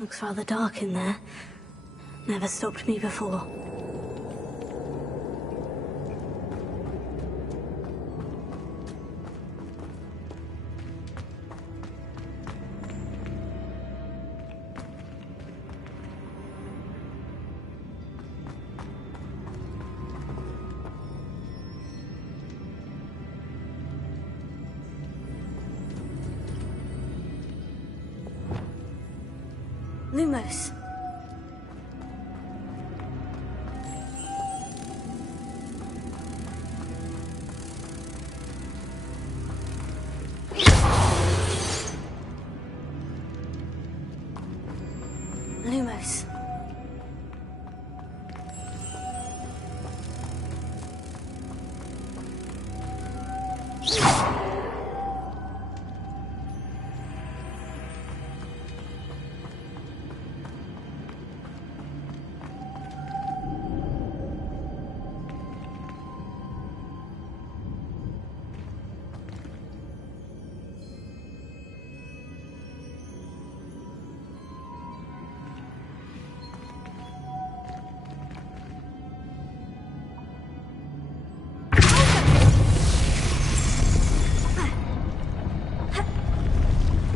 Looks rather dark in there. Never stopped me before. Lumos. Lumos.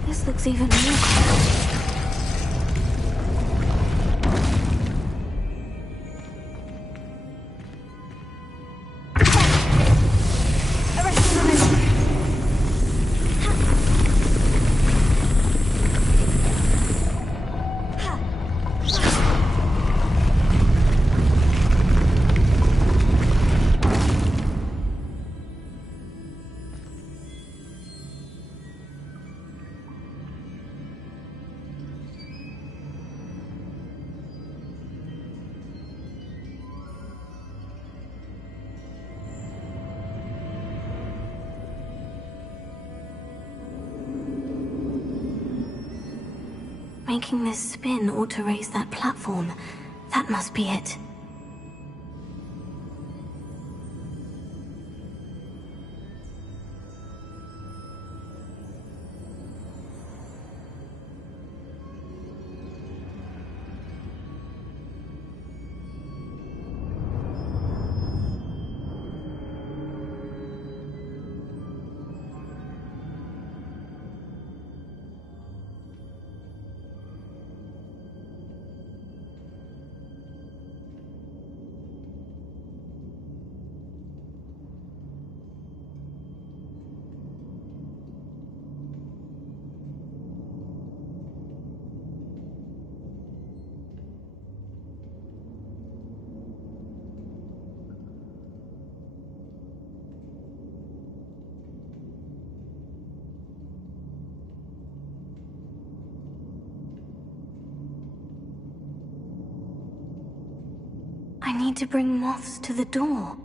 This looks even more crowded. Making this spin ought to raise that platform. That must be it. I need to bring moths to the door.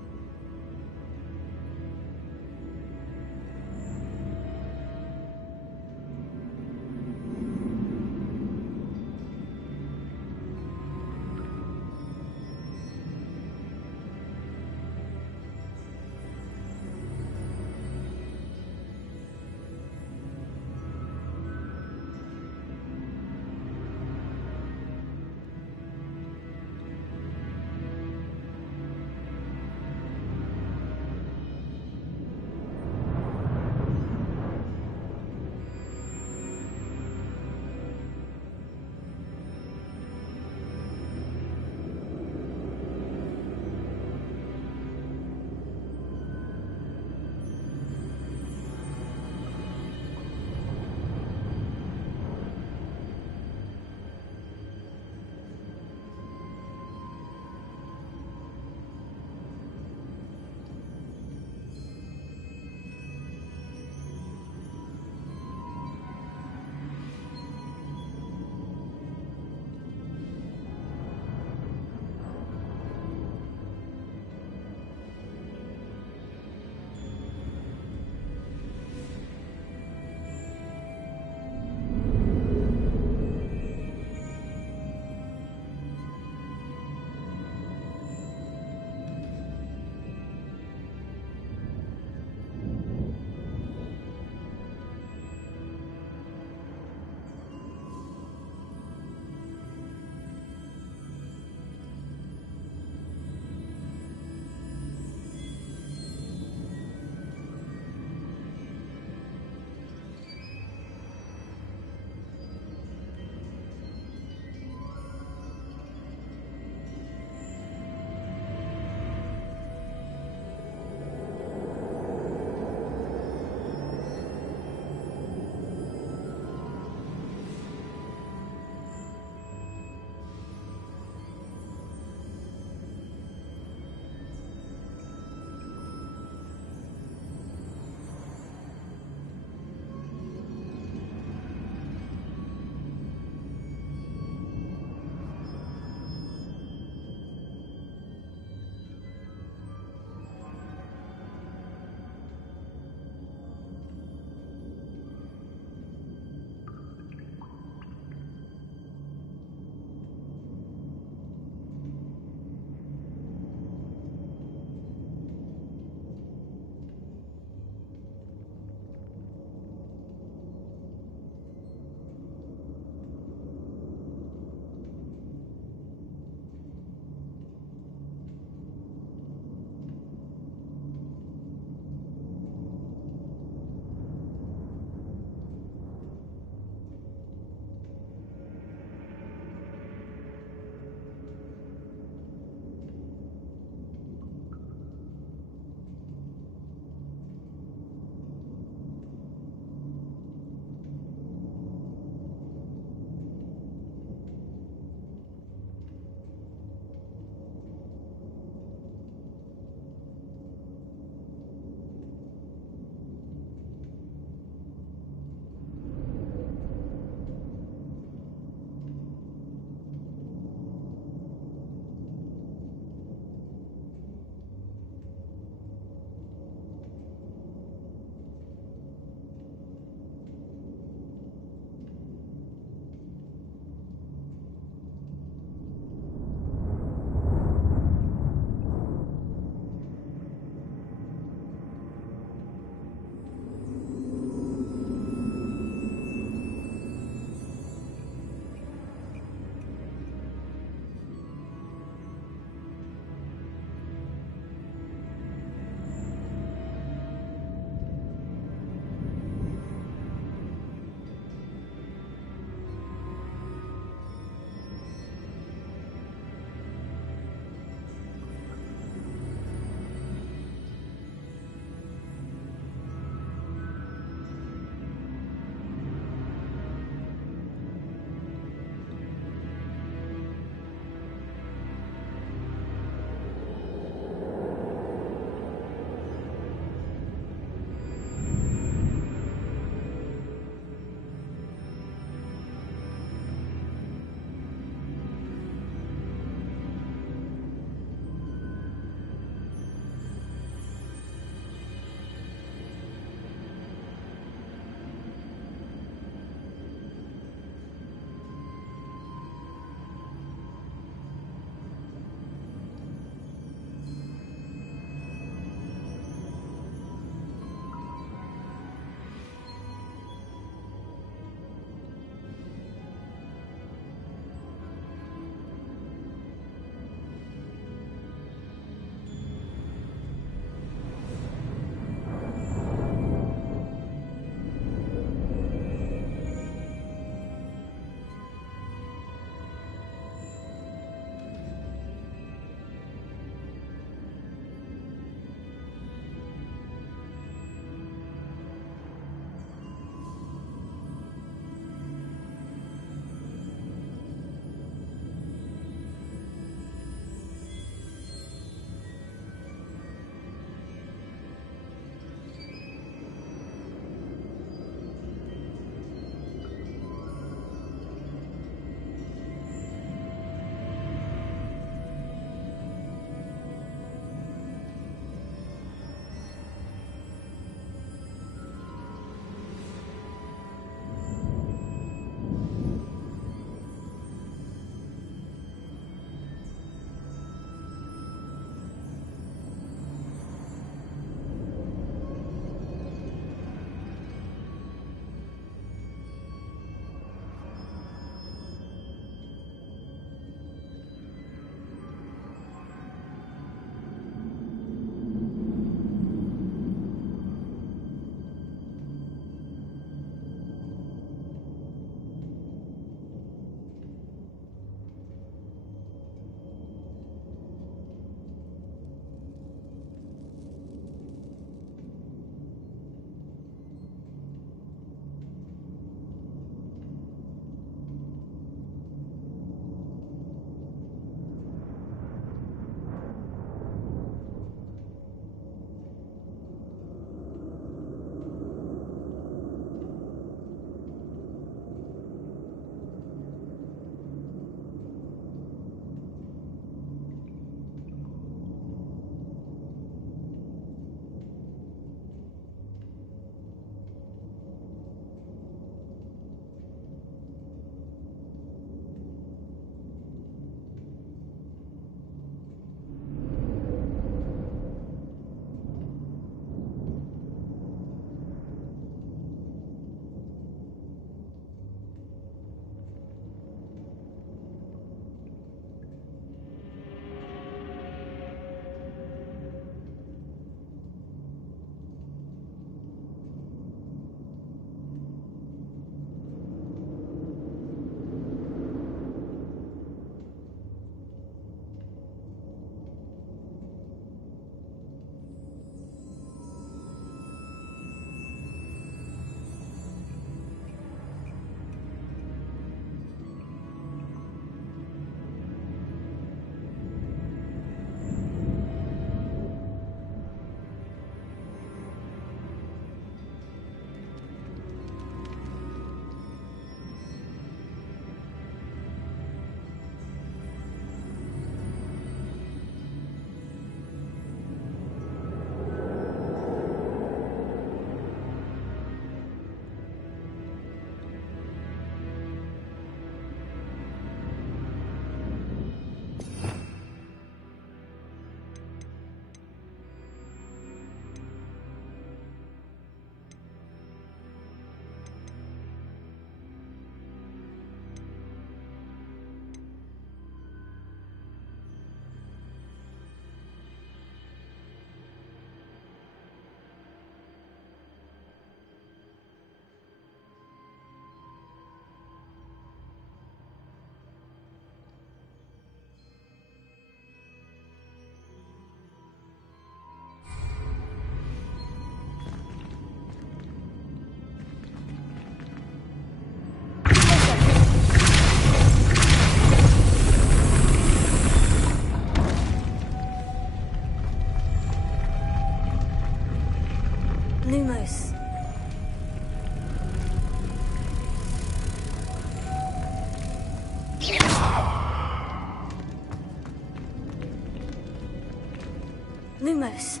Lumos.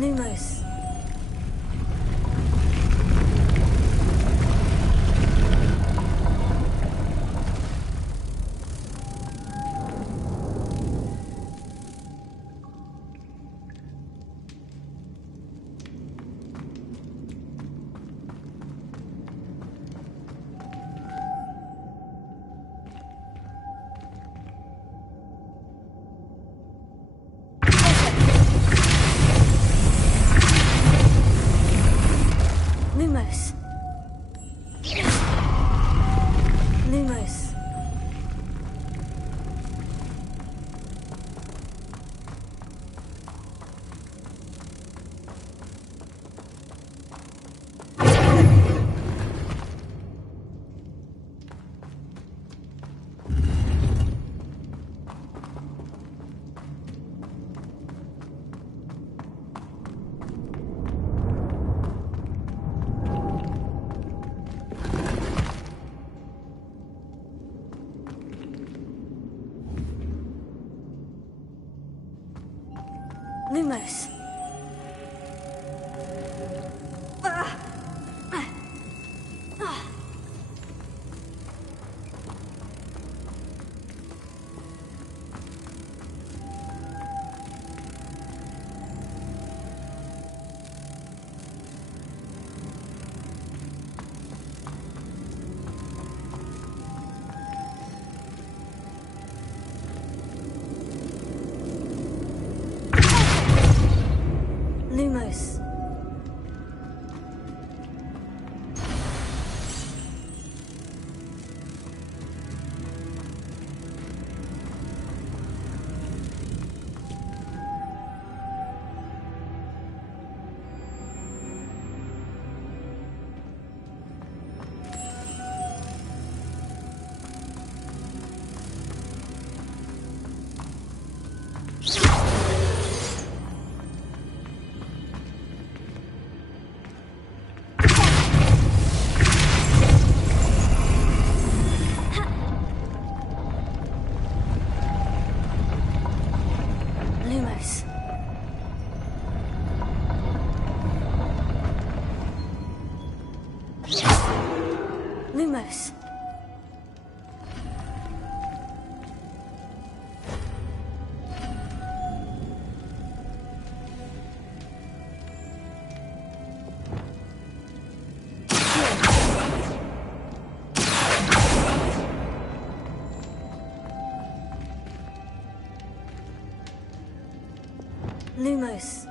Lumos. Lumos. Lumos. Lumos. Lumos. Lumos. Lumos. Lumos.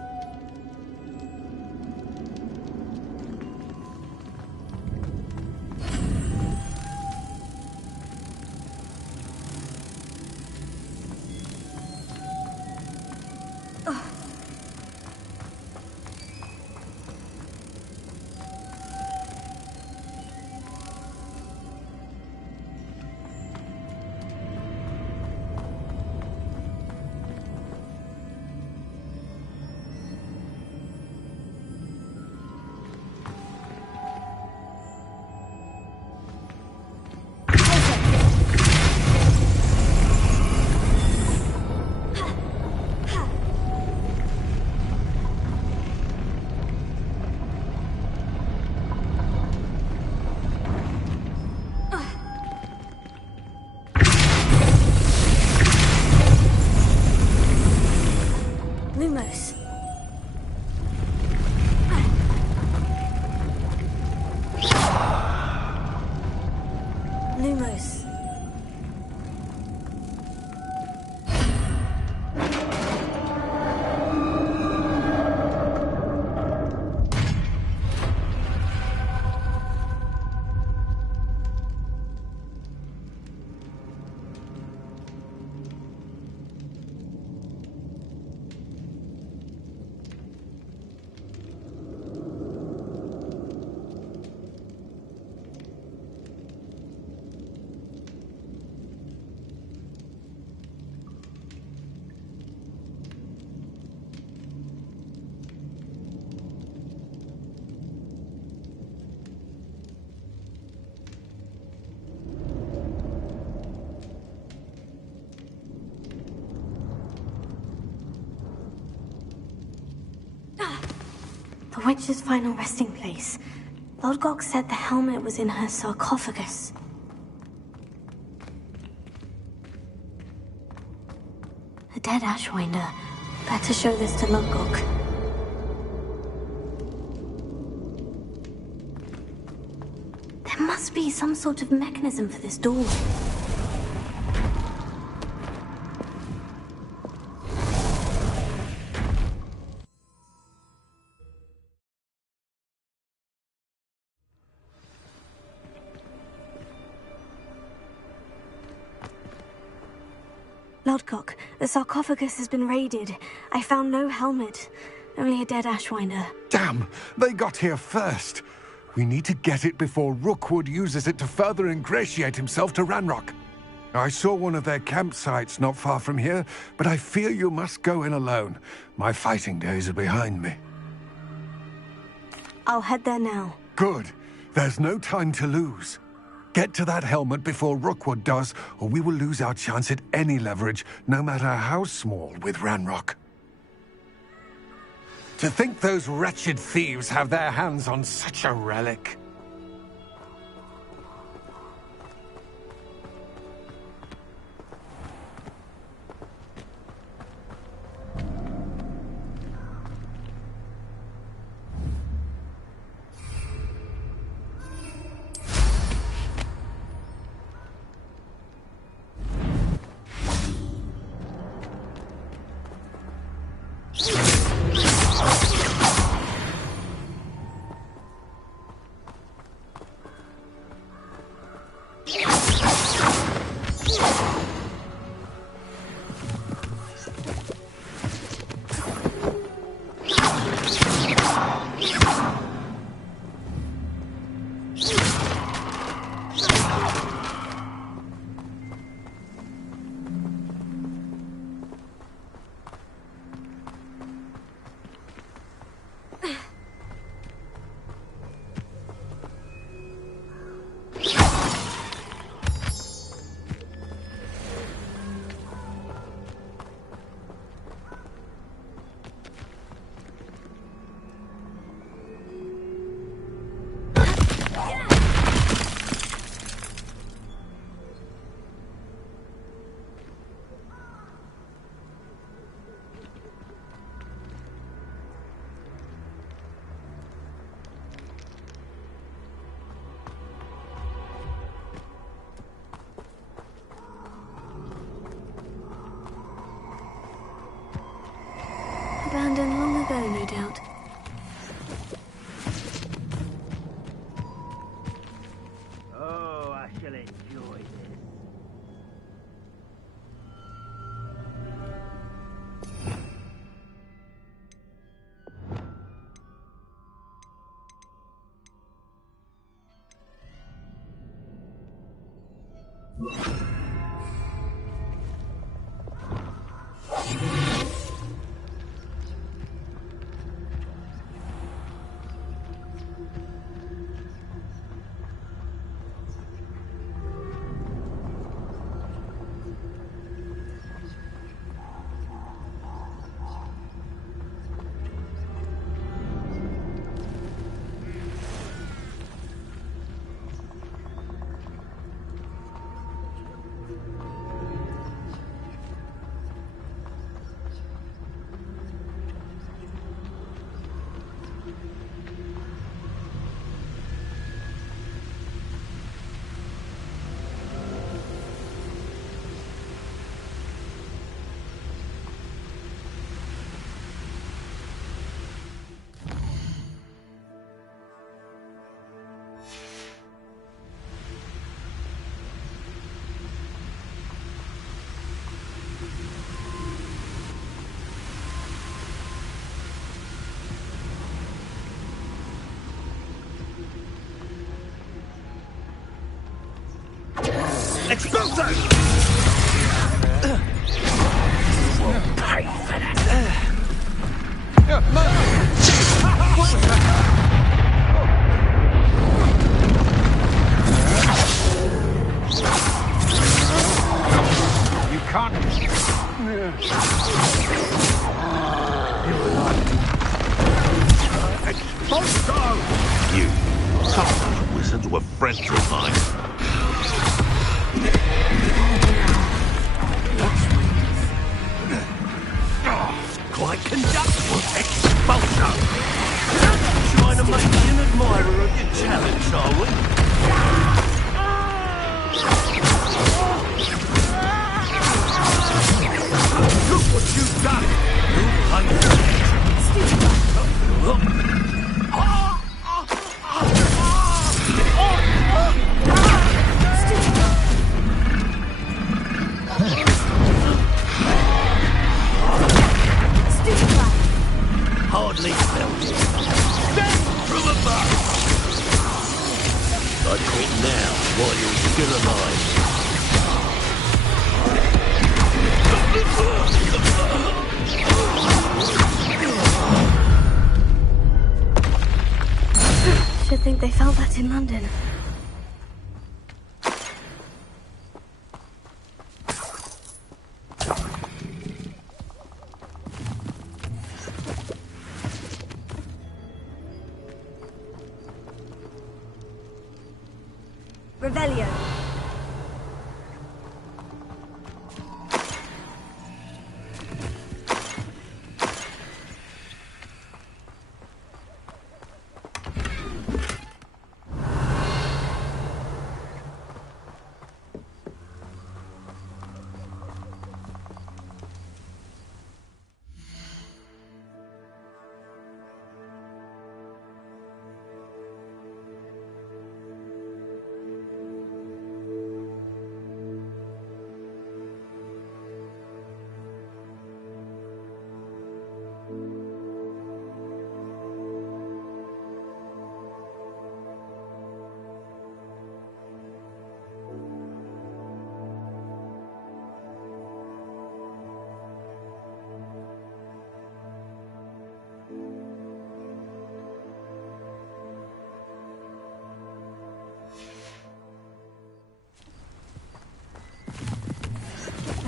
witch's final resting place. Lodgok said the helmet was in her sarcophagus. A dead Ashwinder. Better show this to Lodgok. There must be some sort of mechanism for this door. Lodgok, the sarcophagus has been raided. I found no helmet, only a dead Ashwinder. Damn! They got here first! We need to get it before Rookwood uses it to further ingratiate himself to Ranrock. I saw one of their campsites not far from here, but I fear you must go in alone. My fighting days are behind me. I'll head there now. Good. There's no time to lose. Get to that helmet before Rookwood does, or we will lose our chance at any leverage, no matter how small, with Ranrock. To think those wretched thieves have their hands on such a relic. Abandoned long ago, no doubt. Oh, I shall enjoy this. Expulso! We'll pay for that. You can't. Expulso! You. Some of those wizards were friends of mine. Quite conductable. Expulso! Trying to make me an admirer of your talents, are we? Look what you've done! You'll pay for hardly felt it. Stand from above! I quit now, while you're still alive. Should think they felt that in London. Revelio.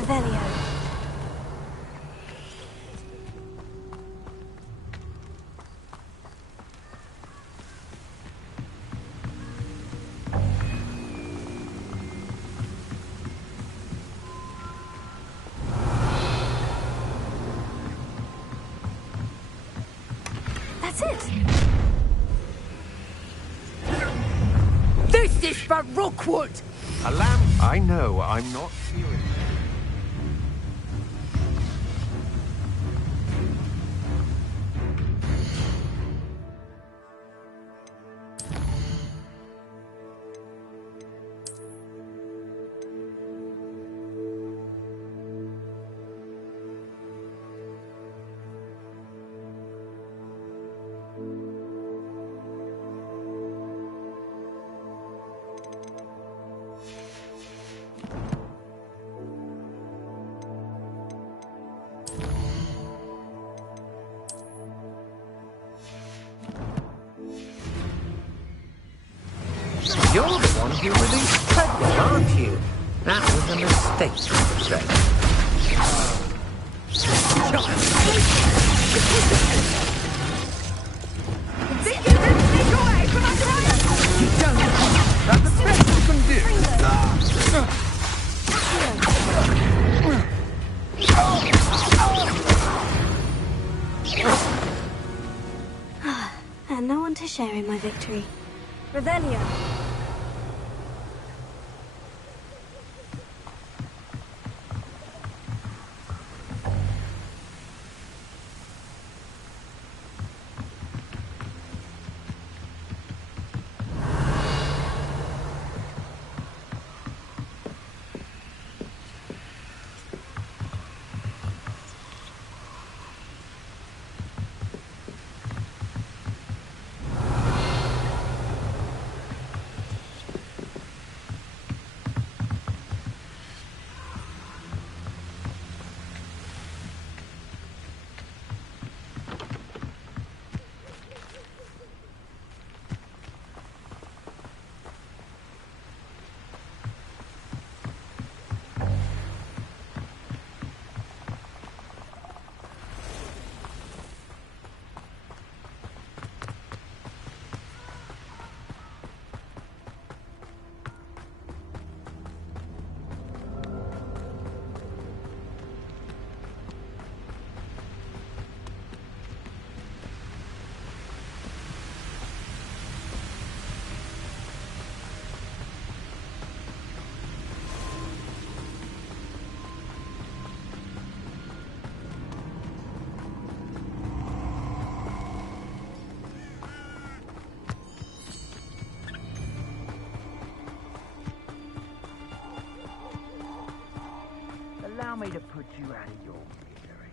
Revelio. That's it. This is for Rookwood! A lamp? I know, I'm not hearing. You're the one who released Treadwell, aren't you? That was a mistake, Treadwell. You don't. That's the best you can do. And no one to share in my victory. Revelio. you out of your misery.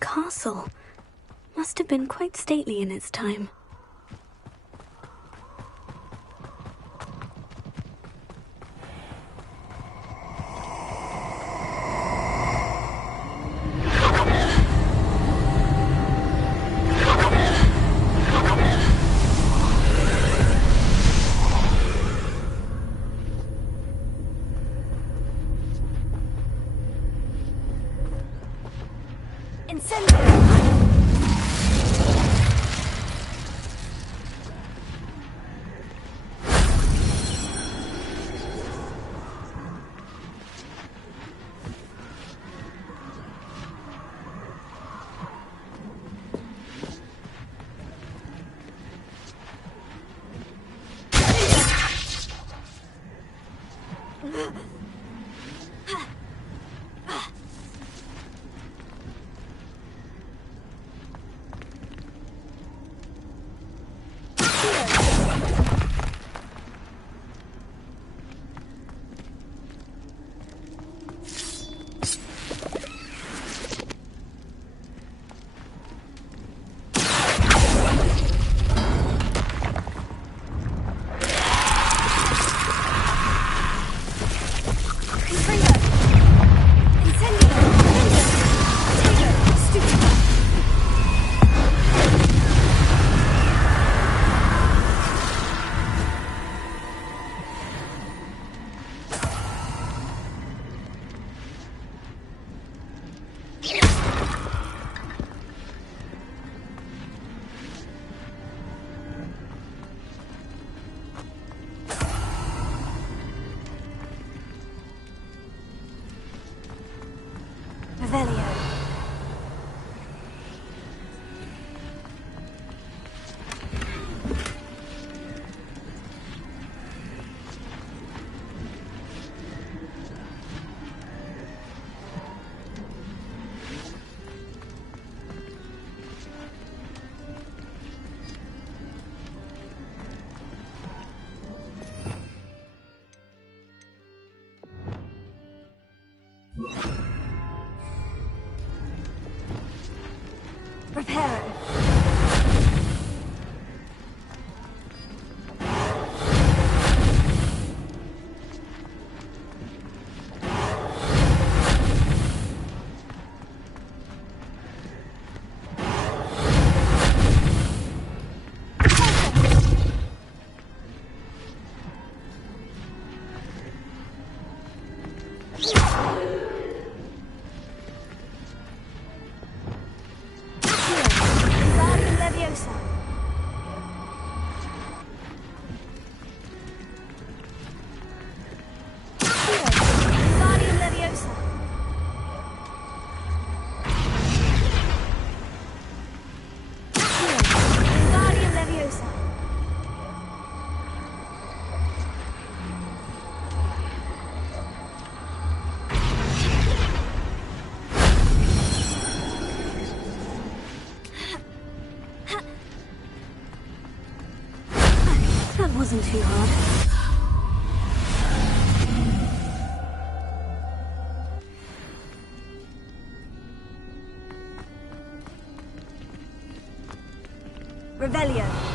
Castle. Must have been quite stately in its time. Reparo. That wasn't too hard. Revelio.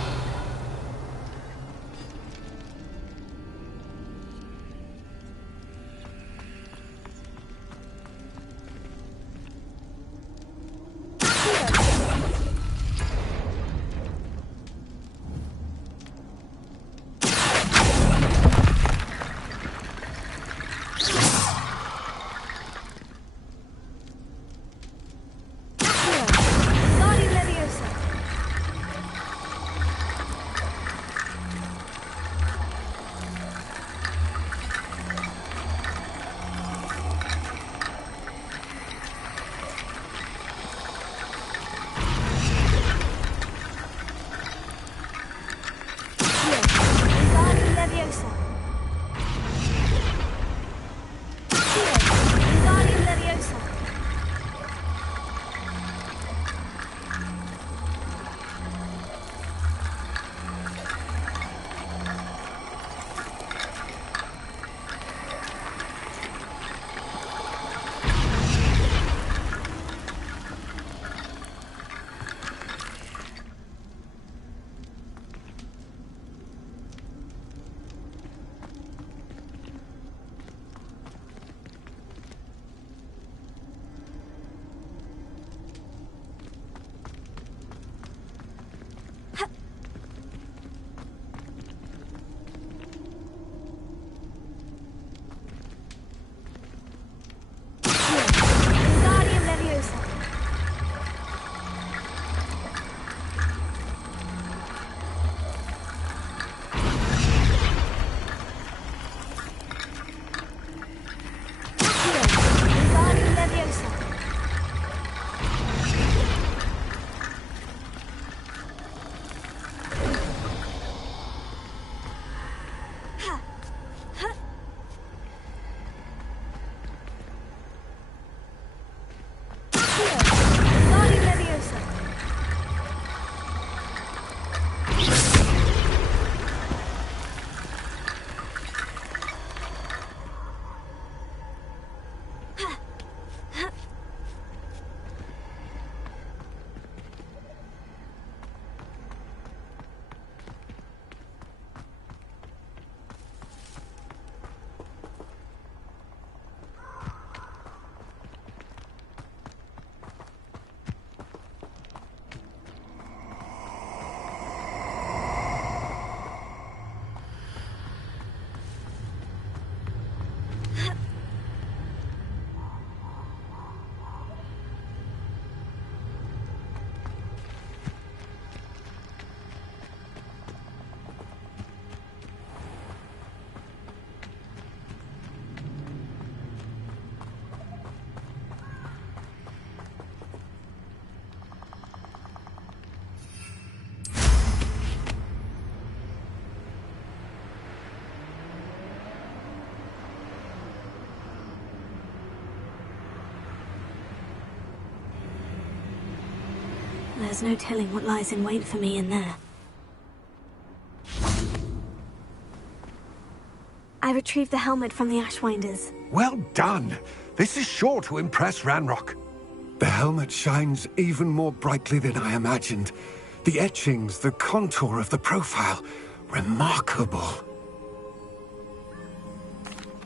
There's no telling what lies in wait for me in there. I retrieved the helmet from the Ashwinders. Well done! This is sure to impress Ranrock. The helmet shines even more brightly than I imagined. The etchings, the contour of the profile, remarkable.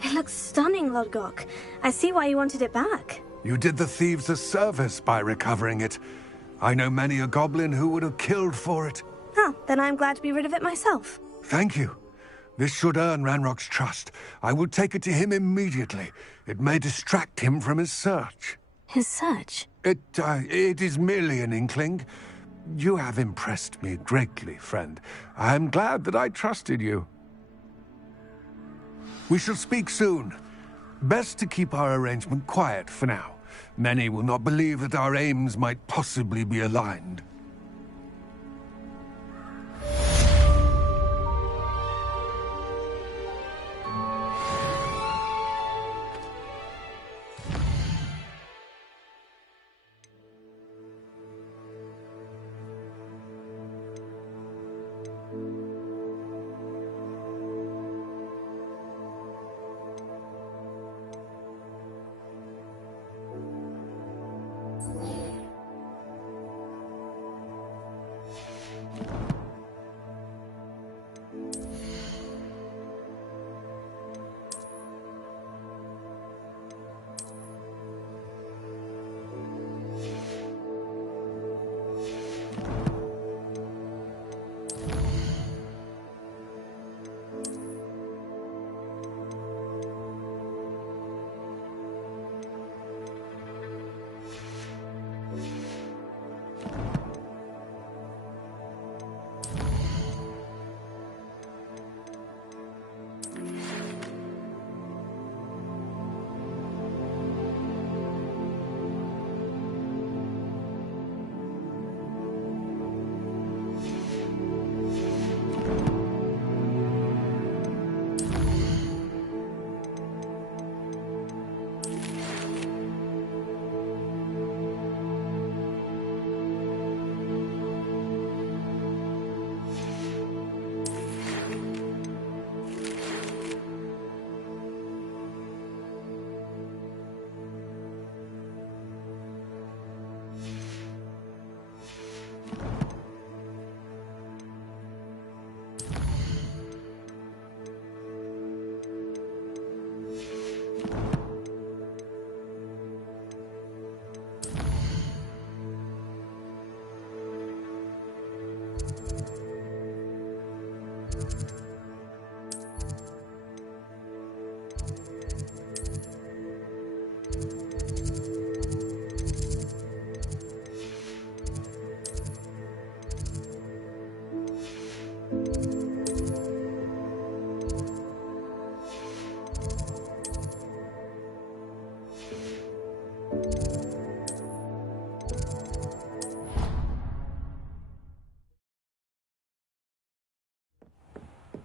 It looks stunning, Lodgok. I see why you wanted it back. You did the thieves a service by recovering it. I know many a goblin who would have killed for it. Oh, then I'm glad to be rid of it myself. Thank you. This should earn Ranrock's trust. I will take it to him immediately. It may distract him from his search. His search? It is merely an inkling. You have impressed me greatly, friend. I am glad that I trusted you. We shall speak soon. Best to keep our arrangement quiet for now. Many will not believe that our aims might possibly be aligned.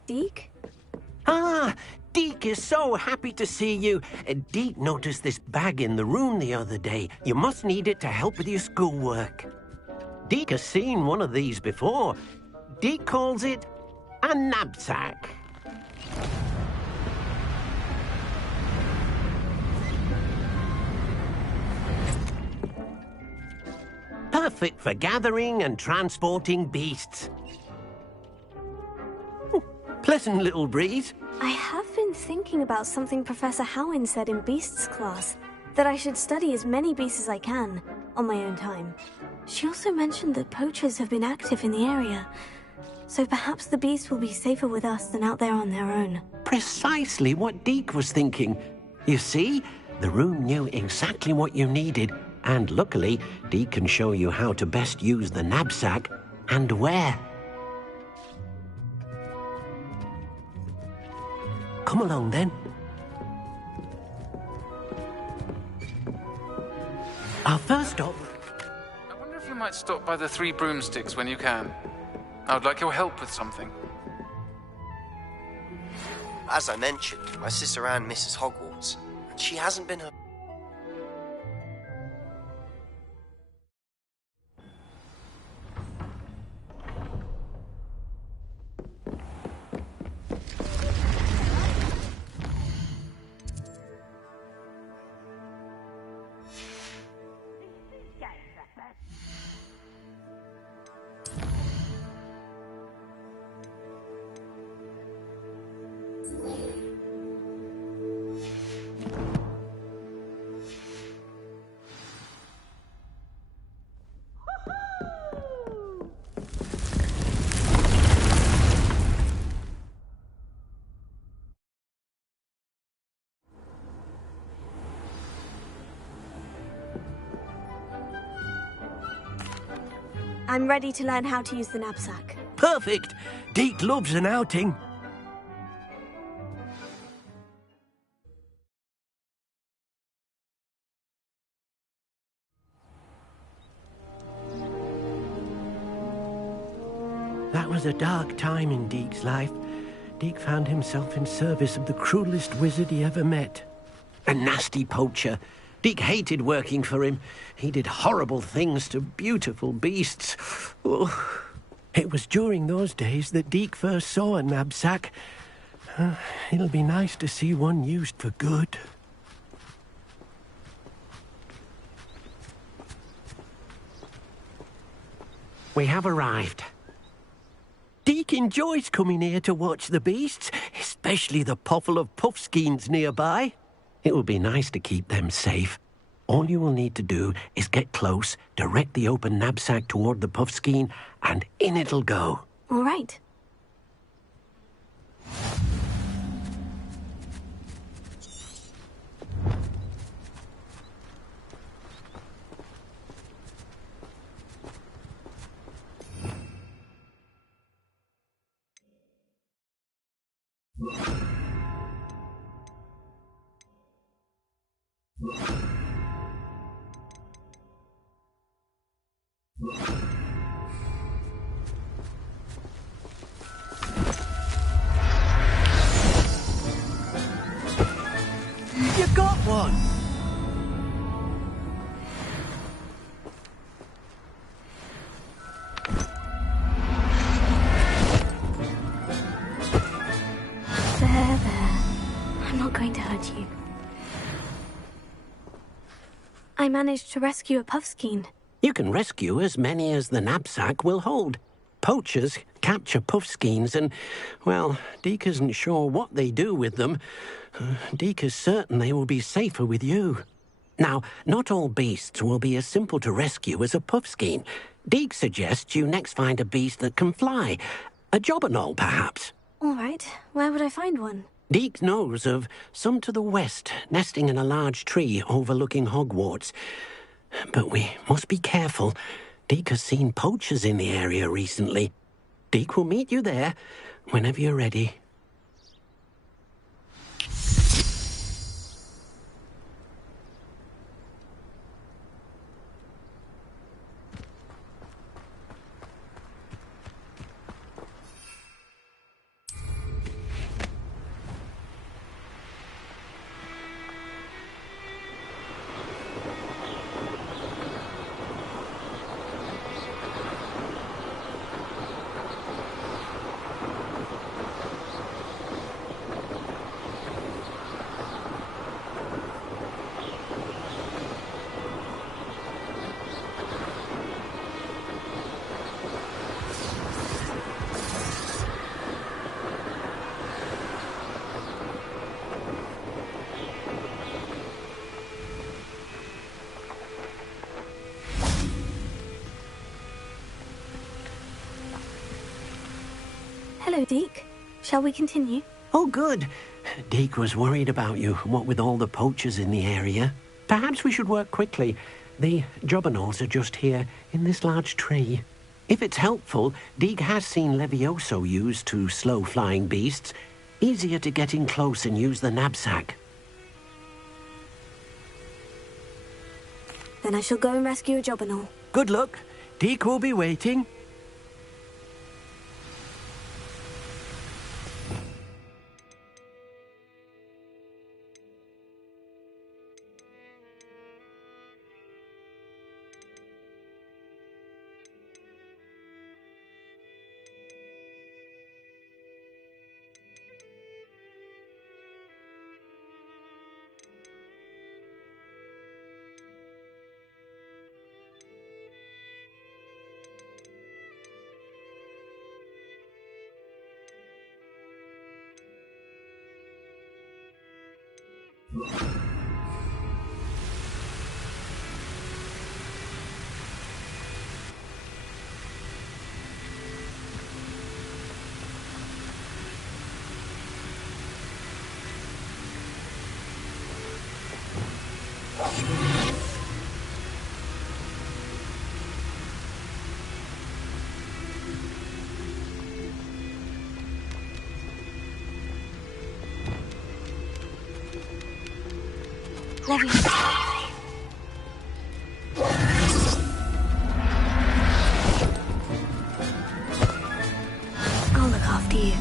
Deke? Ah, Deke is so happy to see you. Deke noticed this bag in the room the other day. You must need it to help with your schoolwork. Deke has seen one of these before. Deke calls it a knapsack. Perfect for gathering and transporting beasts. Pleasant little breeze. I have been thinking about something Professor Howin said in Beasts class, that I should study as many beasts as I can, on my own time. She also mentioned that poachers have been active in the area, so perhaps the beasts will be safer with us than out there on their own. Precisely what Deke was thinking. You see, the room knew exactly what you needed, and luckily, Deke can show you how to best use the knapsack and where. Come along, then. Our first stop... I wonder if you might stop by the Three Broomsticks when you can. I would like your help with something. As I mentioned, my sister Anne misses Hogwarts, and she hasn't been her... I'm ready to learn how to use the knapsack. Perfect! Deke loves an outing. That was a dark time in Deke's life. Deke found himself in service of the cruelest wizard he ever met. A nasty poacher. Deke hated working for him. He did horrible things to beautiful beasts. Oh. It was during those days that Deke first saw a knapsack. It'll be nice to see one used for good. We have arrived. Deke enjoys coming here to watch the beasts, especially the potful of puffskeins nearby. It will be nice to keep them safe. All you will need to do is get close, direct the open knapsack toward the puffskein, and in it'll go. All right. You got one! There. I'm not going to hurt you. I managed to rescue a puffskein. You can rescue as many as the knapsack will hold. Poachers capture puffskeins and, well, Deke isn't sure what they do with them. Deke is certain they will be safer with you. Now, not all beasts will be as simple to rescue as a puffskein. Deke suggests you next find a beast that can fly. A jobberknoll, perhaps. All right. Where would I find one? Deke knows of some to the west, nesting in a large tree overlooking Hogwarts. But we must be careful. Deke has seen poachers in the area recently. Deke will meet you there whenever you're ready. Hello, Deke. Shall we continue? Oh, good. Deke was worried about you, what with all the poachers in the area. Perhaps we should work quickly. The jobberknolls are just here, in this large tree. If it's helpful, Deke has seen Levioso used to slow flying beasts. Easier to get in close and use the knapsack. Then I shall go and rescue a jobberknoll. Good luck. Deke will be waiting. Levy. I'll look after you.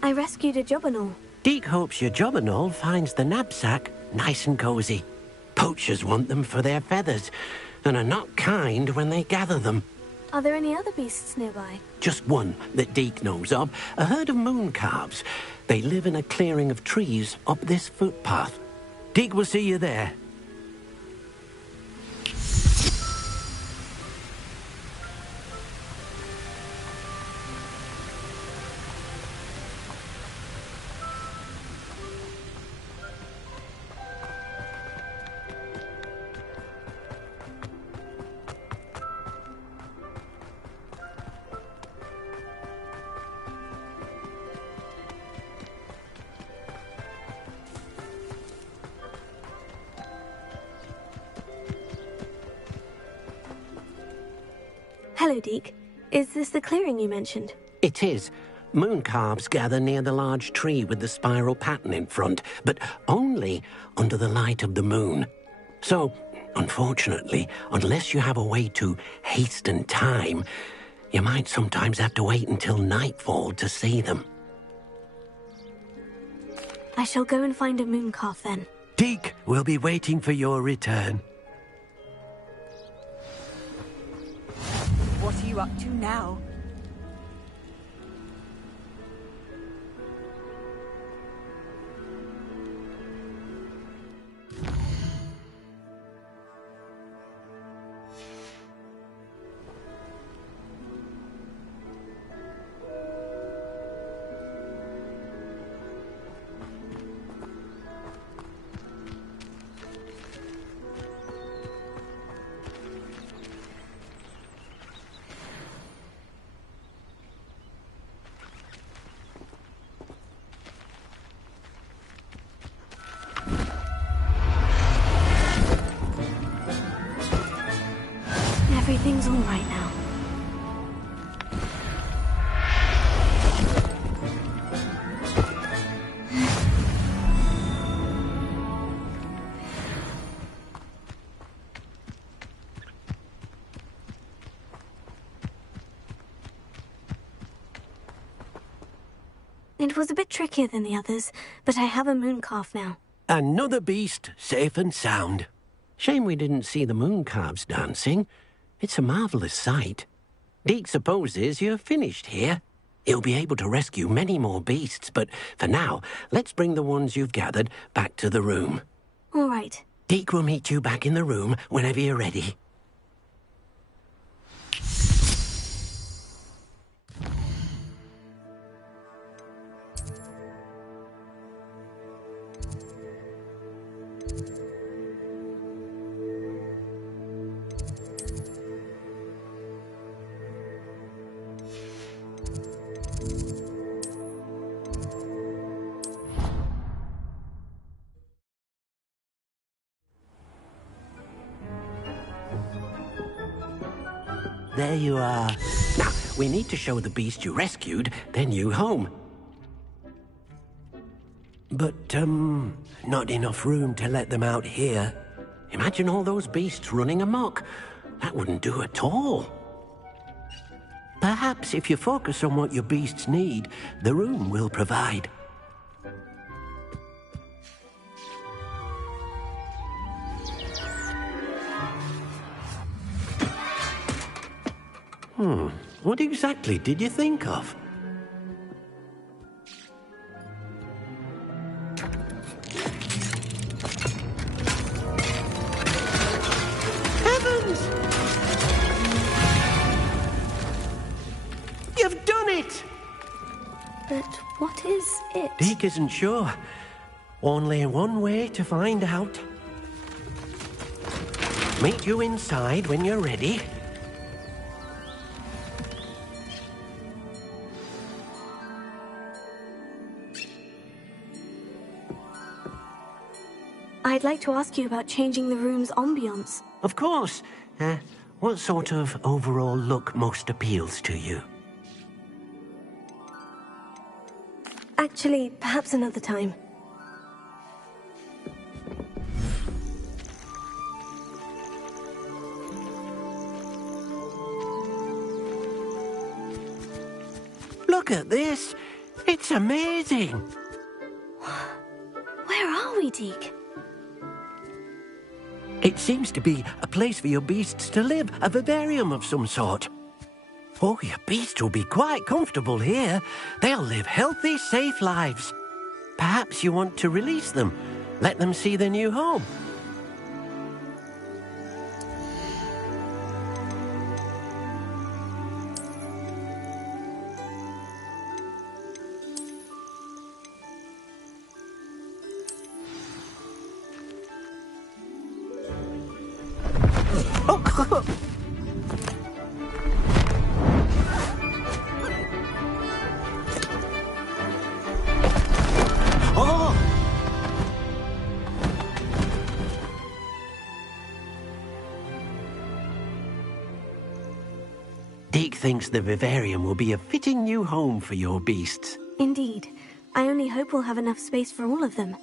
I rescued a jobberknoll. Deke hopes your jobberknoll finds the knapsack nice and cozy. Poachers want them for their feathers, and are not kind when they gather them. Are there any other beasts nearby? Just one that Deke knows of, a herd of moon calves. They live in a clearing of trees up this footpath. Deke will see you there. Hello, Deke. Is this the clearing you mentioned? It is. Moon calves gather near the large tree with the spiral pattern in front, but only under the light of the moon. So, unfortunately, unless you have a way to hasten time, you might sometimes have to wait until nightfall to see them. I shall go and find a moon calf then. Deke will be waiting for your return. What are you up to now? Everything's all right now. It was a bit trickier than the others, but I have a moon calf now. Another beast, safe and sound. Shame we didn't see the moon calves dancing. It's a marvelous sight. Deke supposes you're finished here. He'll be able to rescue many more beasts, but for now, let's bring the ones you've gathered back to the room. All right. Deke will meet you back in the room whenever you're ready. There you are. Now, we need to show the beast you rescued, then you home. But, not enough room to let them out here. Imagine all those beasts running amok. That wouldn't do at all. Perhaps if you focus on what your beasts need, the room will provide. What exactly did you think of? Heavens! You've done it! But what is it? Deke isn't sure. Only one way to find out. Meet you inside when you're ready. I'd like to ask you about changing the room's ambiance. Of course. What sort of overall look most appeals to you? Actually, perhaps another time. Look at this! It's amazing! Where are we, Deke? It seems to be a place for your beasts to live, a vivarium of some sort. Oh, your beasts will be quite comfortable here. They'll live healthy, safe lives. Perhaps you want to release them, let them see their new home. Deke thinks the vivarium will be a fitting new home for your beasts. Indeed. I only hope we'll have enough space for all of them.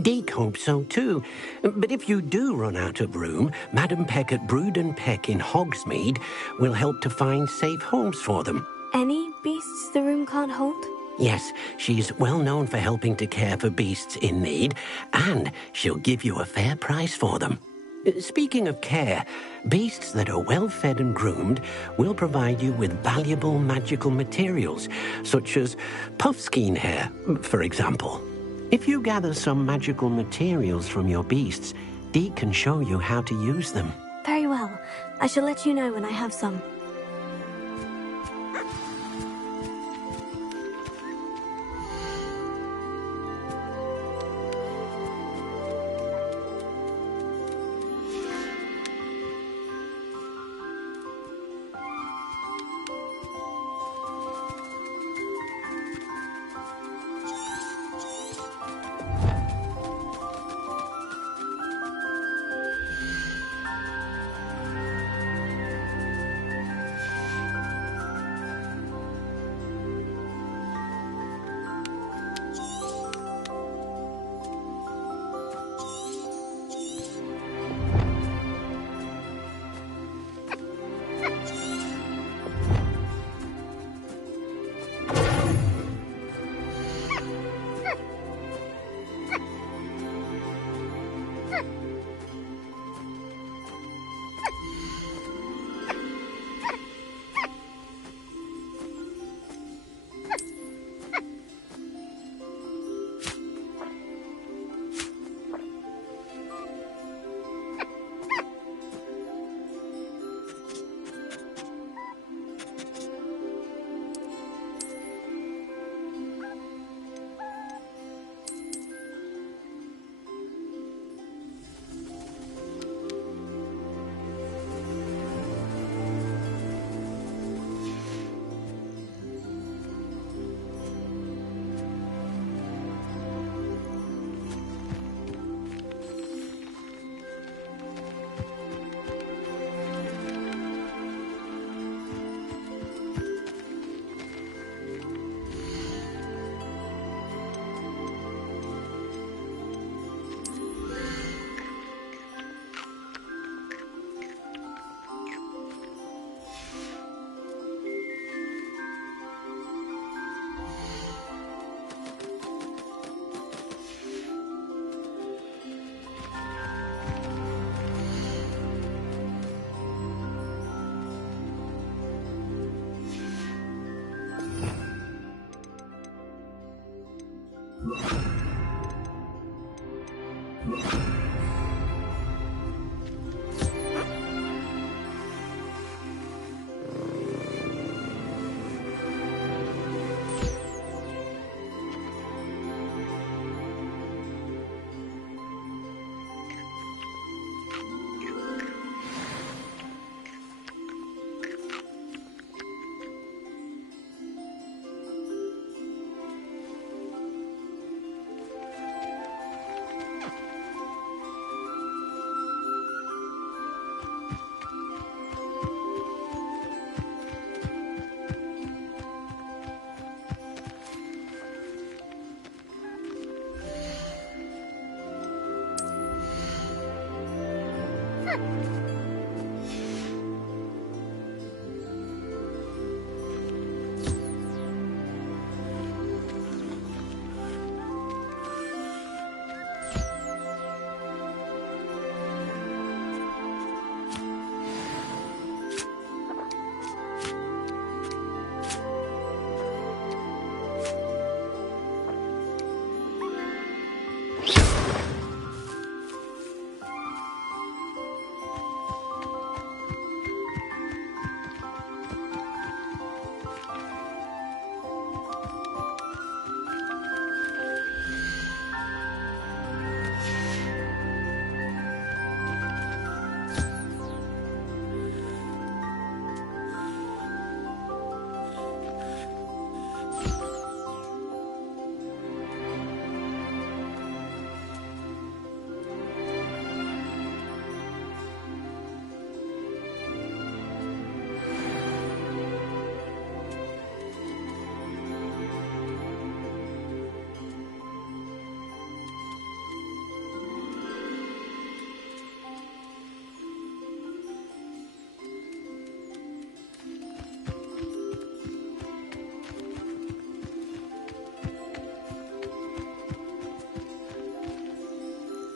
Deke hopes so too. But if you do run out of room, Madam Peck at Brood and Peck in Hogsmeade will help to find safe homes for them. Any beasts the room can't hold? Yes, she's well known for helping to care for beasts in need, and she'll give you a fair price for them. Speaking of care, beasts that are well fed and groomed will provide you with valuable magical materials, such as puffskein hair, for example. If you gather some magical materials from your beasts, Deke can show you how to use them. Very well. I shall let you know when I have some.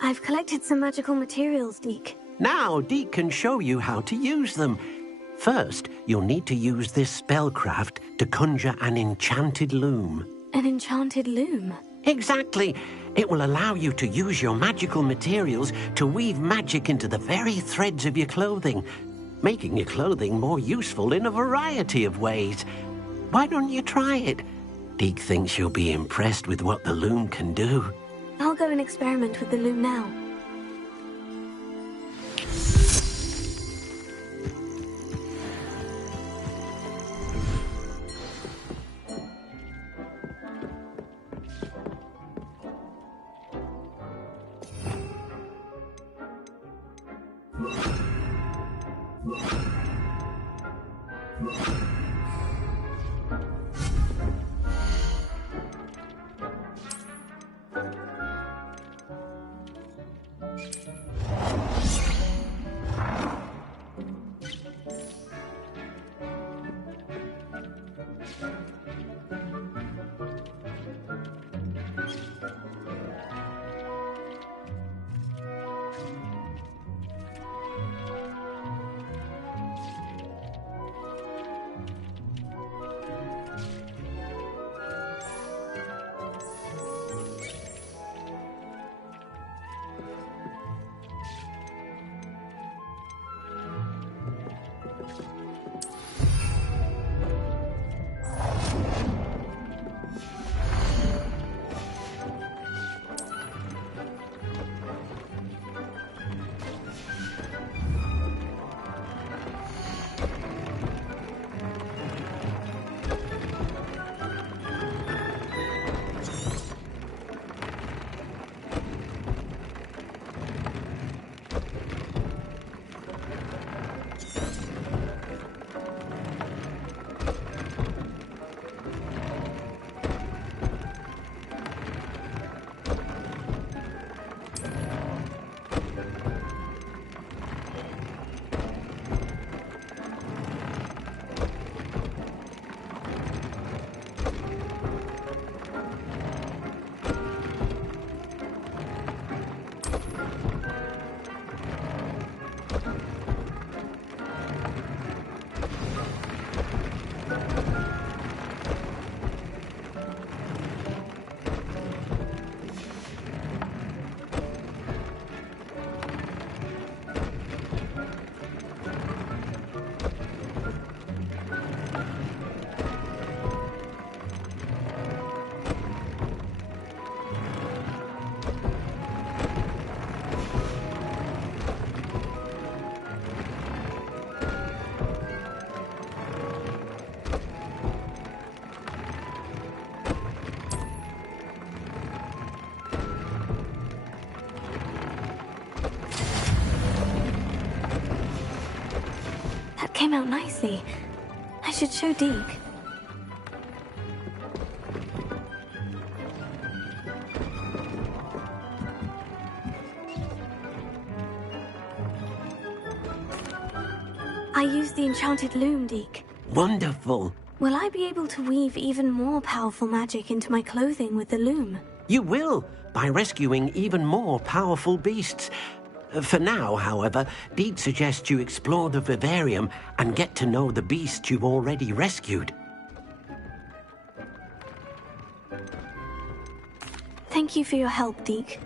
I've collected some magical materials, Deke. Now, Deke can show you how to use them. First, you'll need to use this spellcraft to conjure an enchanted loom. An enchanted loom? Exactly. It will allow you to use your magical materials to weave magic into the very threads of your clothing, making your clothing more useful in a variety of ways. Why don't you try it? Deke thinks you'll be impressed with what the loom can do. I'll go and experiment with the loom now. Came out nicely. I should show Deke. I used the enchanted loom, Deke. Wonderful. Will I be able to weave even more powerful magic into my clothing with the loom? You will, by rescuing even more powerful beasts. For now, however, Deke suggests you explore the vivarium and get to know the beasts you've already rescued. Thank you for your help, Deke.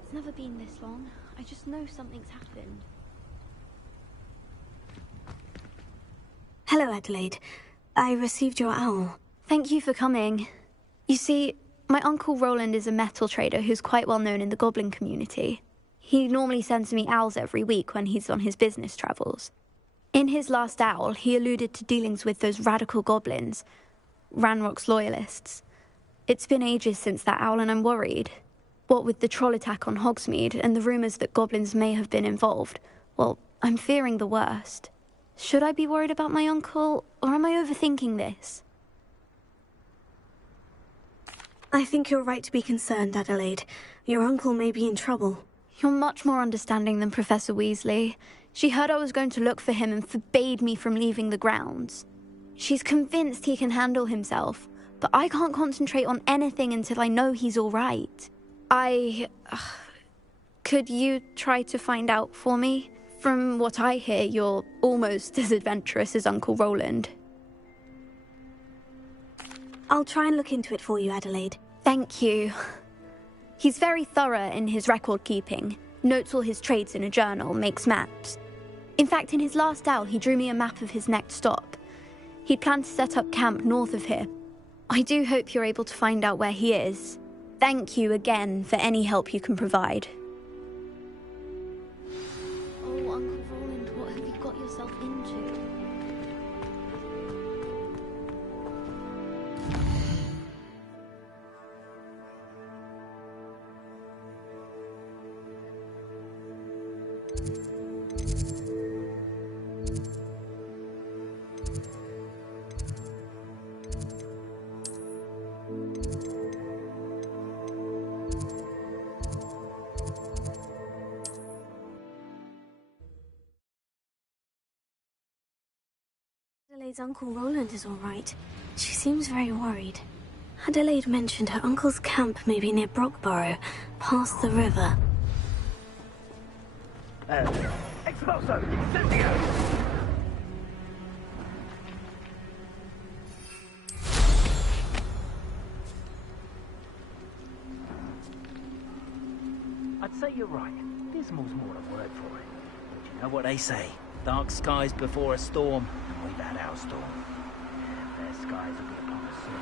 It's never been this long. I just know something's happened. Hello, Adelaide. I received your owl. Thank you for coming. You see, my Uncle Roland is a metal trader who's quite well known in the goblin community. He normally sends me owls every week when he's on his business travels. In his last owl, he alluded to dealings with those radical goblins, Ranrock's loyalists. It's been ages since that owl and I'm worried. What with the troll attack on Hogsmeade and the rumours that goblins may have been involved, well, I'm fearing the worst. Should I be worried about my uncle, or am I overthinking this? I think you're right to be concerned, Adelaide. Your uncle may be in trouble. You're much more understanding than Professor Weasley. She heard I was going to look for him and forbade me from leaving the grounds. She's convinced he can handle himself, but I can't concentrate on anything until I know he's all right. Could you try to find out for me? From what I hear, you're almost as adventurous as Uncle Roland. I'll try and look into it for you, Adelaide. Thank you. He's very thorough in his record keeping, notes all his trades in a journal, makes maps. In fact, in his last owl, he drew me a map of his next stop. He'd planned to set up camp north of here. I do hope you're able to find out where he is. Thank you again for any help you can provide. Oh, Uncle Roland, what have you got yourself into? Adelaide's Uncle Roland is all right. She seems very worried. Adelaide mentioned her uncle's camp may be near Brockborough, past the river. Expulso! Incendio! I'd say you're right. Dismal's more a word for it. But you know what they say? Dark skies before a storm, and we've had our storm. Their skies will be upon us soon.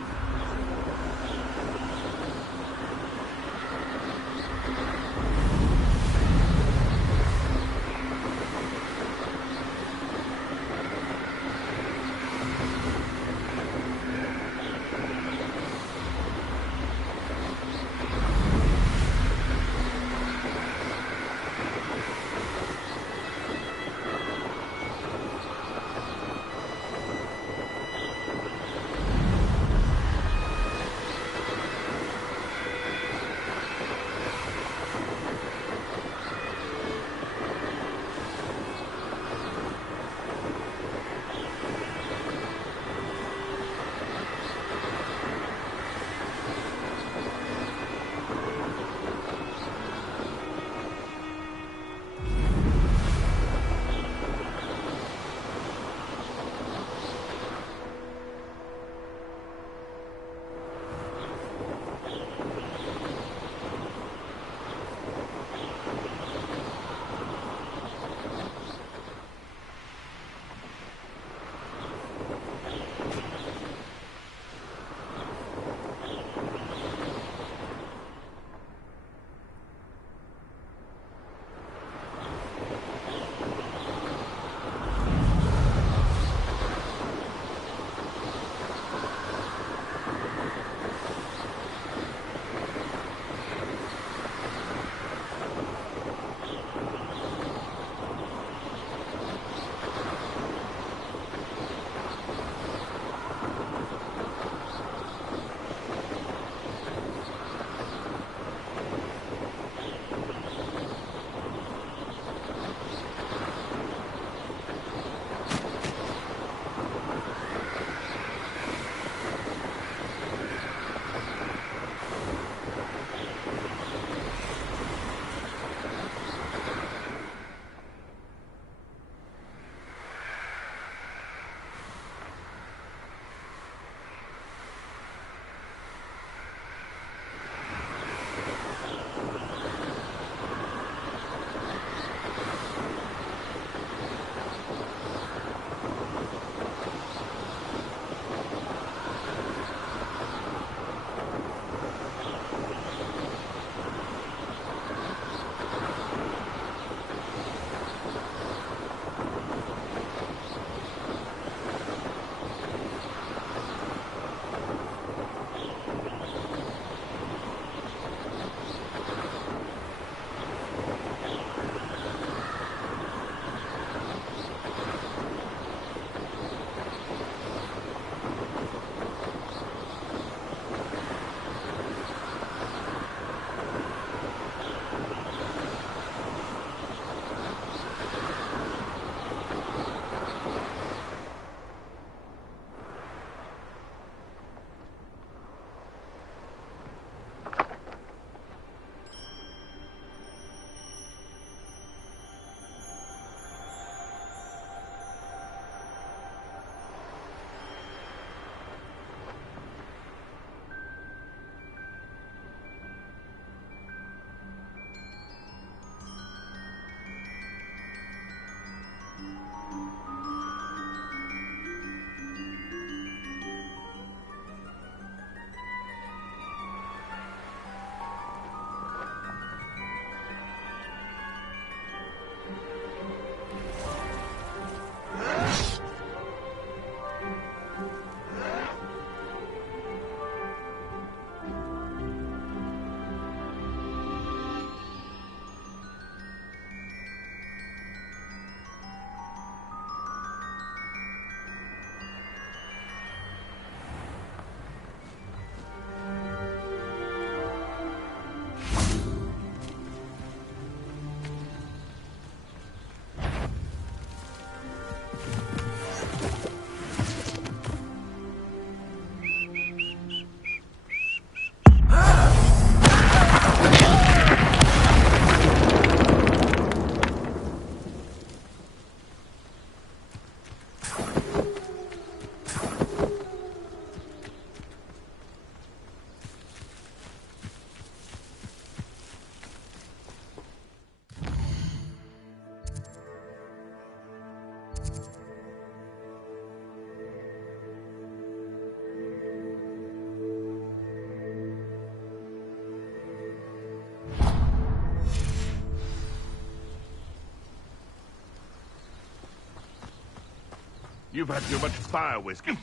You've had too much fire whiskey.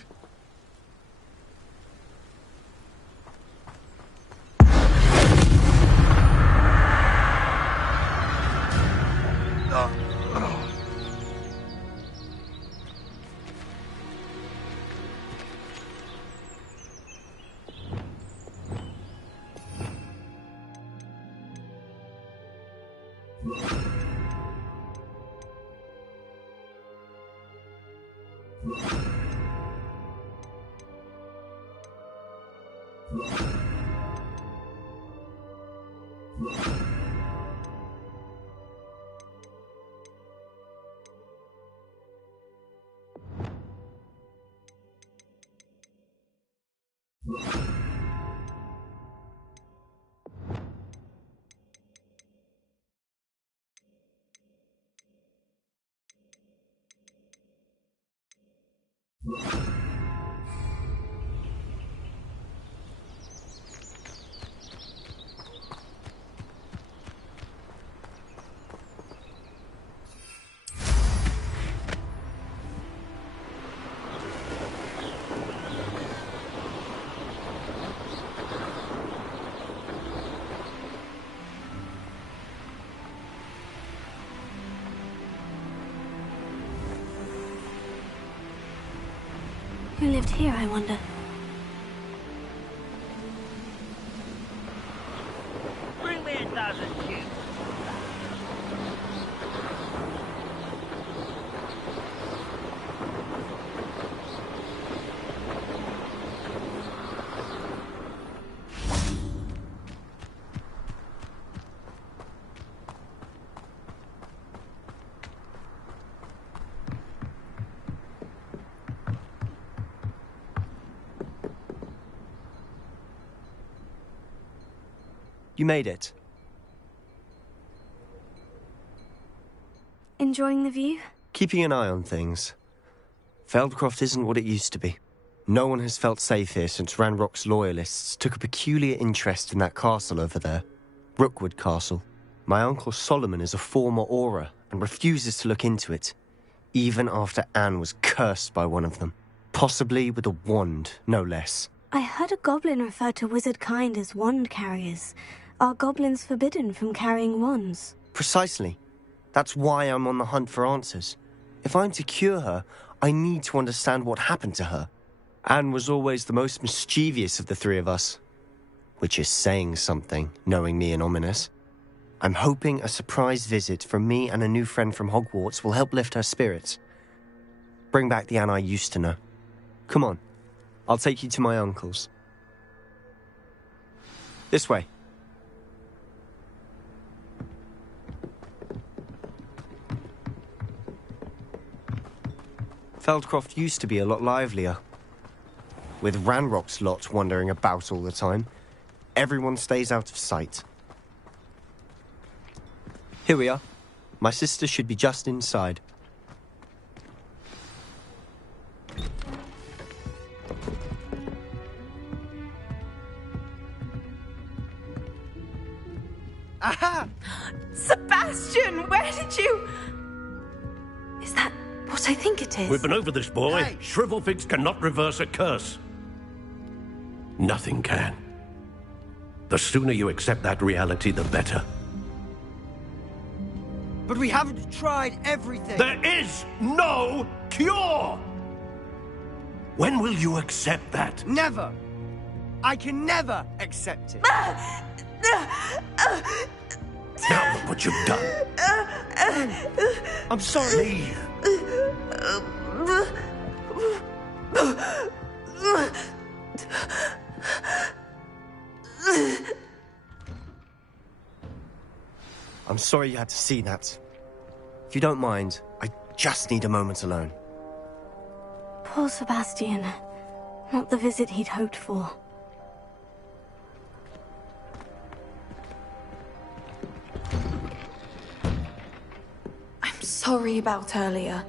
Who lived here, I wonder? Bring me a dozen cubes. You made it. Enjoying the view? Keeping an eye on things. Feldcroft isn't what it used to be. No one has felt safe here since Ranrock's loyalists took a peculiar interest in that castle over there. Rookwood Castle. My uncle Solomon is a former Auror and refuses to look into it, even after Anne was cursed by one of them. Possibly with a wand, no less. I heard a goblin refer to wizard kind as wand carriers. Are goblins forbidden from carrying wands? Precisely. That's why I'm on the hunt for answers. If I'm to cure her, I need to understand what happened to her. Anne was always the most mischievous of the three of us. Which is saying something, knowing me and ominous. I'm hoping a surprise visit from me and a new friend from Hogwarts will help lift her spirits. Bring back the Anne I used to know. Come on, I'll take you to my uncle's. This way. Feldcroft used to be a lot livelier. With Ranrock's lot wandering about all the time, everyone stays out of sight. Here we are. My sister should be just inside. Aha! Sebastian, where did you... Is that what I think it is? We've been over this, boy. Hey. Shrivelfigs cannot reverse a curse. Nothing can. The sooner you accept that reality, the better. But we haven't tried everything. There is no cure! When will you accept that? Never. I can never accept it. Now look what you've done. I'm sorry. Leave. I'm sorry you had to see that. If you don't mind, I just need a moment alone. Poor Sebastian. Not the visit he'd hoped for. I'm sorry about earlier.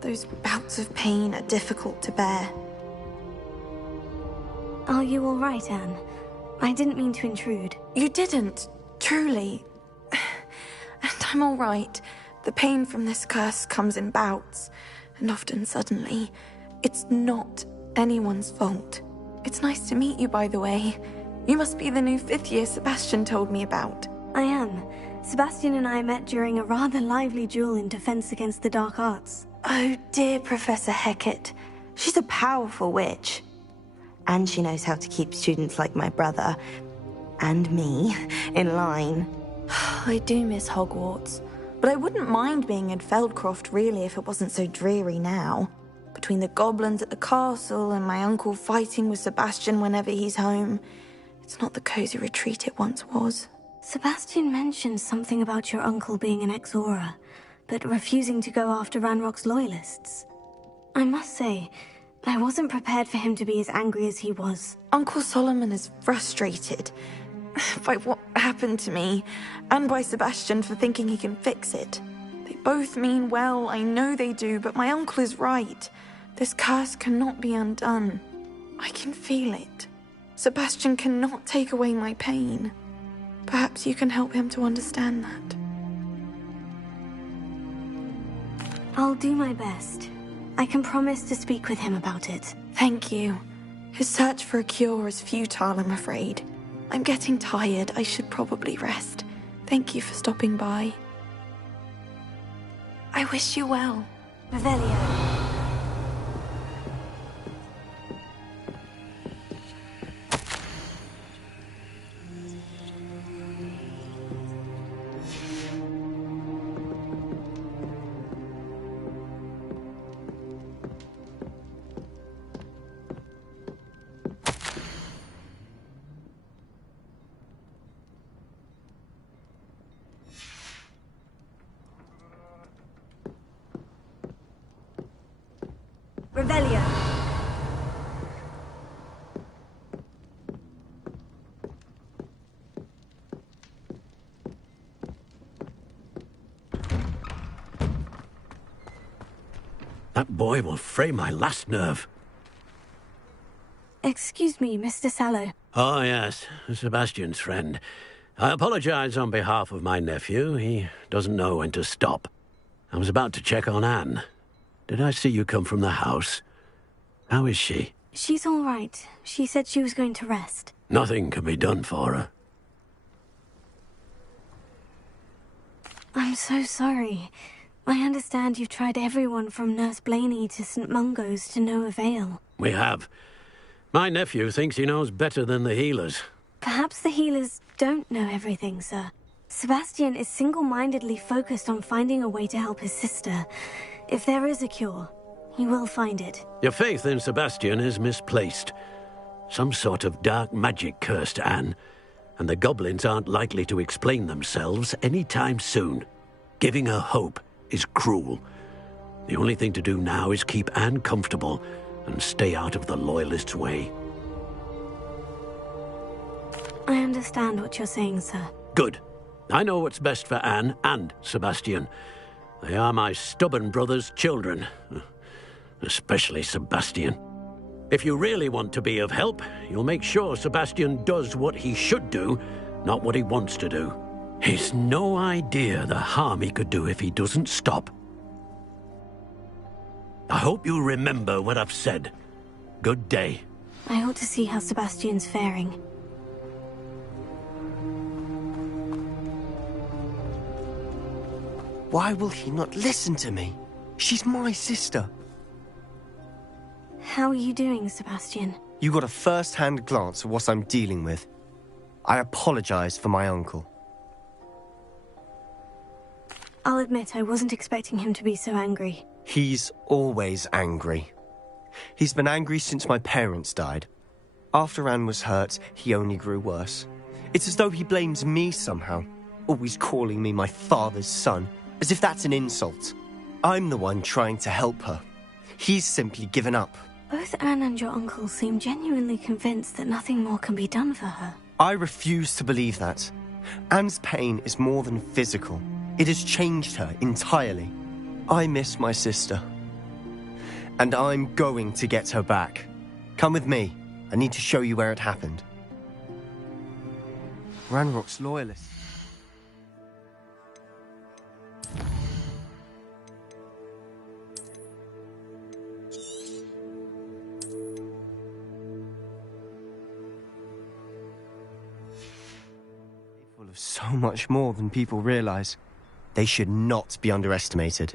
Those bouts of pain are difficult to bear. Are you all right, Anne? I didn't mean to intrude. You didn't, truly. And I'm all right. The pain from this curse comes in bouts, and often suddenly. It's not anyone's fault. It's nice to meet you, by the way. You must be the new 5th year Sebastian told me about. I am. Sebastian and I met during a rather lively duel in defense against the dark arts. Oh dear, Professor Hecat. She's a powerful witch. And she knows how to keep students like my brother, and me, in line. I do miss Hogwarts, but I wouldn't mind being in Feldcroft really if it wasn't so dreary now. Between the goblins at the castle and my uncle fighting with Sebastian whenever he's home, it's not the cozy retreat it once was. Sebastian mentioned something about your uncle being an ex-Auror, but refusing to go after Ranrock's loyalists. I must say, I wasn't prepared for him to be as angry as he was. Uncle Solomon is frustrated by what happened to me, and by Sebastian for thinking he can fix it. They both mean well, I know they do, but my uncle is right. This curse cannot be undone. I can feel it. Sebastian cannot take away my pain. Perhaps you can help him to understand that. I'll do my best. I can promise to speak with him about it. Thank you. His search for a cure is futile, I'm afraid. I'm getting tired. I should probably rest. Thank you for stopping by. I wish you well. Revelio. Revelio. That boy will fray my last nerve. Excuse me, Mr. Sallow. Oh, yes, Sebastian's friend. I apologize on behalf of my nephew. He doesn't know when to stop. I was about to check on Anne. Did I see you come from the house? How is she? She's all right. She said she was going to rest. Nothing can be done for her. I'm so sorry. I understand you've tried everyone from Nurse Blaney to St. Mungo's to no avail. We have. My nephew thinks he knows better than the healers. Perhaps the healers don't know everything, sir. Sebastian is single-mindedly focused on finding a way to help his sister. If there is a cure, he will find it. Your faith in Sebastian is misplaced. Some sort of dark magic cursed Anne, and the goblins aren't likely to explain themselves anytime soon. Giving her hope is cruel. The only thing to do now is keep Anne comfortable and stay out of the Loyalists' way. I understand what you're saying, sir. Good. I know what's best for Anne and Sebastian. They are my stubborn brother's children. Especially Sebastian. If you really want to be of help, you'll make sure Sebastian does what he should do, not what he wants to do. He's no idea the harm he could do if he doesn't stop. I hope you remember what I've said. Good day. I ought to see how Sebastian's faring. Why will he not listen to me? She's my sister. How are you doing, Sebastian? You got a first-hand glance at what I'm dealing with. I apologize for my uncle. I'll admit I wasn't expecting him to be so angry. He's always angry. He's been angry since my parents died. After Anne was hurt, he only grew worse. It's as though he blames me somehow, always calling me my father's son, as if that's an insult. I'm the one trying to help her. He's simply given up. Both Anne and your uncle seem genuinely convinced that nothing more can be done for her. I refuse to believe that. Anne's pain is more than physical. It has changed her entirely. I miss my sister. And I'm going to get her back. Come with me. I need to show you where it happened. Ranrock's loyalists. Full of so much more than people realize. They should not be underestimated.